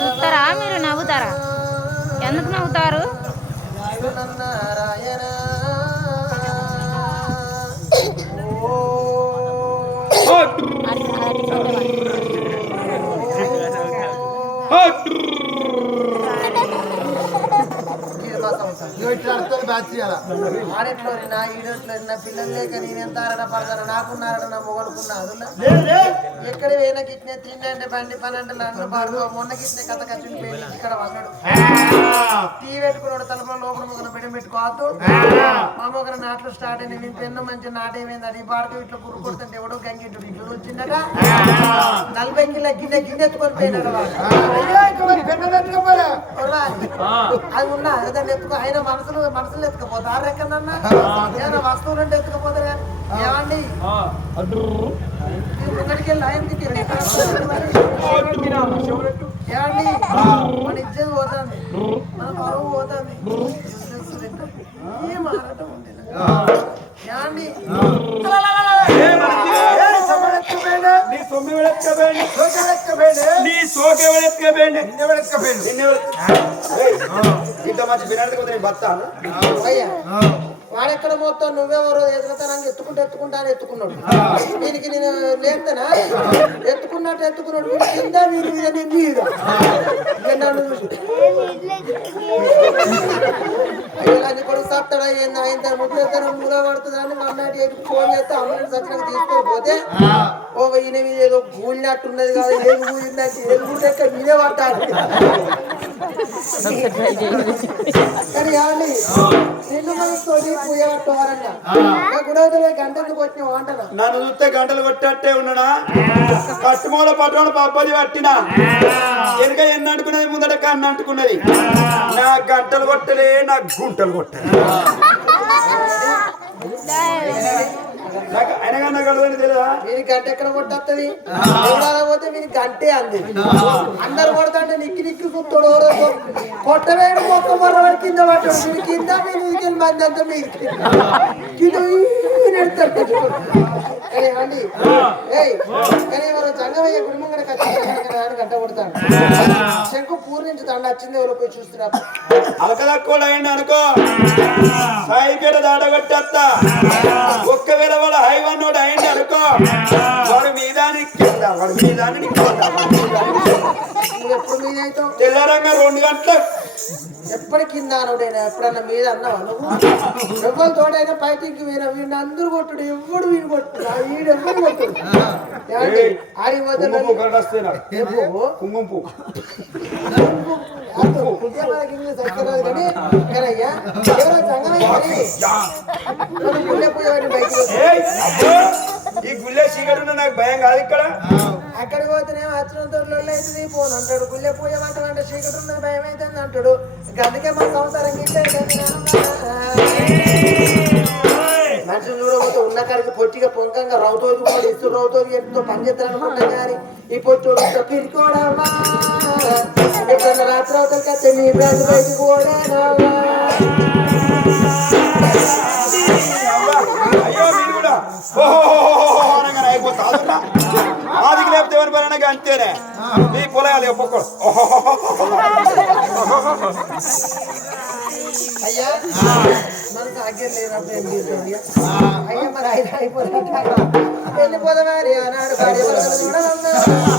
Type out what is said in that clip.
చూస్తారా మీరు నవ్వుతారా ఎందుకు నవ్వుతారు అడుగుతారు బ్యాచ్ ఆడెట్లోనా ఈడెట్లోనా పిల్లలు లేక నేను ఎంత ఆరడ పడతాను నాకున్నారట నా మొగలుకున్నా అదున్నా ఎక్కడ పోయినా గిట్నే తిండి అంటే బండి పని అంటే నన్ను పాడు మొన్న గిట్నే కథ కచ్చుని పోయి ఇక్కడ వన్నాడు టీ పెట్టుకున్నాడు తలుపులో లోపల మొగన బిడ్డ పెట్టుకోవద్దు మా మొగన నాట్లు స్టార్ట్ అయింది మీ పెన్ను మంచి నాటేమైంది అది పాడుతూ ఇట్లా కురుకొడుతుంటే గంగిడ్డు మిగిలి గిన్నె గిన్నె ఎత్తుకొని పోయినాడు అది ఉన్నా దాన్ని ఎత్తుకో మనసులు మనసులు ఎత్తుకపోతారు ఎక్కడన్నా ఏమైనా వస్తువులు అంటే ఎత్తుకపోతారు వెళ్ళి ఆయన ఏమండి మన ఇచ్చేది పోతుంది మన పరువు ఏమండి ఇంత మంచి వాడెక్కడ మొత్తం నువ్వెవరో ఎదుగుతానని ఎత్తుకుంటే ఎత్తుకుంటా అని ఎత్తుకున్నాడు దీనికి నేను లేతనా ఎత్తుకున్నట్టు ఎత్తుకున్నాడు కింద మీరు మీద నేను మీద నన్ను చూసి అయ్యలాంటి కొడుకు సాప్తాడా ఏంది ఆయన ముద్దు ఎత్తాను పడుతుందని ఫోన్ చేస్తే అమ్మాయిని సచ్చినకు తీసుకోకపోతే ఏదో గూలినట్టున్నది ఏం ఏం గూలినాక మీరే పట్టాలి నన్ను చూస్తే గంటలు కొట్టే ఉన్నాడా కట్టుమూల పట్టుకోవడం పబ్బది పట్టినా ఎనుక ఎన్ని అంటుకున్నది ముందట కన్ను అంటుకున్నది నా గంటలు కొట్టలే నా గుంటలు కొట్టలే నాకు ఆయన కన్నా తెలియదా మీరు గంట ఎక్కడ పోతే మీరు గంటే అంది అందరు కొడతంటే నిక్కి నిక్కి కుట్టడు కొట్టవేడు మొక్క మరవడి కింద కింద మీరు మంది అంతా మీరు నెడతాడు కొడతాడు శంకు పూర్ నుంచి దండ వచ్చింది ఎవరో పోయి చూస్తున్నారు కూడా అయింది అనుకో సాయి పేట దాటగొట్టేస్తా ఒకవేళ వాళ్ళ హైవన్ హైవన్నోడు అయింది అనుకో వాడు మీదాని కింద వాడు మీదాని తెల్లారంగా రెండు గంటలు ఎప్పటి కింద అనుడైనా ఎప్పుడన్నా మీద అన్నావు నువ్వు ఎవరు తోడైనా పైకి మీద వీడిని అందరు కొట్టుడు ఎవడు వీడు కొట్టుడు వీడు ఎవరు కొట్టుడు ఆడి వద్ద కుంగుంపు పూజ ఈ గుల్లె చీకటి నాకు భయం కాదు ఇక్కడ అక్కడికి పోతేనే అయితే నీ పోను అంటాడు గుల్లె పూజ మాత్రం అంటే చీకటి ఉన్నది భయం అయితే అంటాడు అందుకే మా సంసారం మనిషి చూడబోతే ఉన్న కాడికి పొట్టిగా పొంకంగా రౌతోది కూడా ఇస్తూ రౌతోది ఎంతో పనిచేస్తారనుకుంటాం కానీ ఈ పొట్టి పిరుకోడమ్మా ఎప్పుడన్నా రాత్రి అవతల కట్టే నీ బ్రాండ్ బయటకు కూడా ఆదికి లేకపోతే ఎవరి పైన అంతేనే మీ పొలయాలి ఒక్కొక్కరు అయ్యా మనకు ఆగ్యం లేనప్పుడు ఏం చేసేది అయ్యా మరి ఆయన వెళ్ళిపోదా మరి అన్నాడు